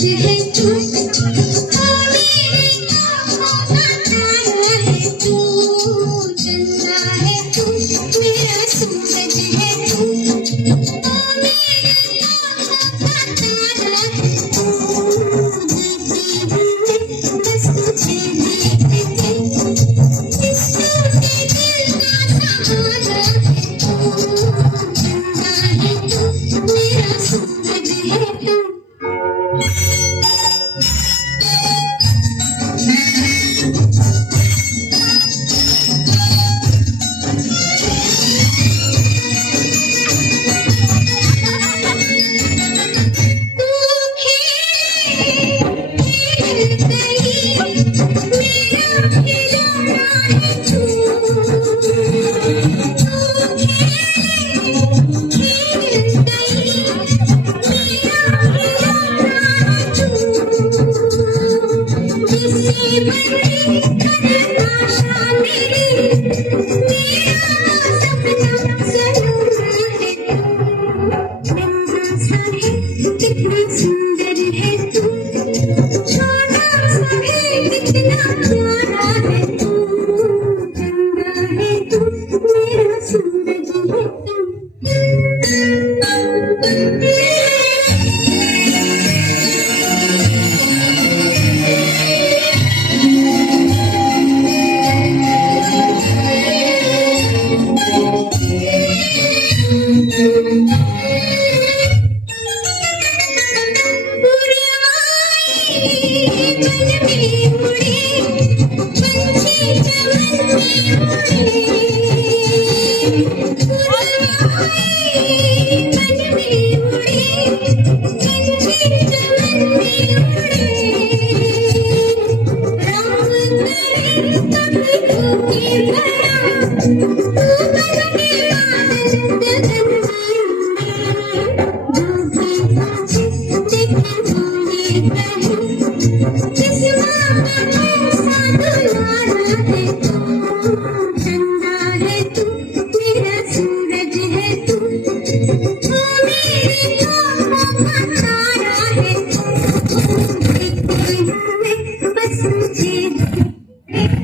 है तू, ओ मेरे ख्वाबों का तारा है तू, चंदा है तू, मेरा सूरज है तू, ओ मेरे ख्वाबों का तारा है तू, जीती हूँ मैं बस तुझे देख के, इस टूटे दिल का सहारा है तू, चंदा है तू, मेरा सूरज है तू। कितना सुंदर है तू, छोटा सा है कितना प्यारा है तू, चंदा है तू, मेरा सूरज है तू। राम करे कभी धोखे भरा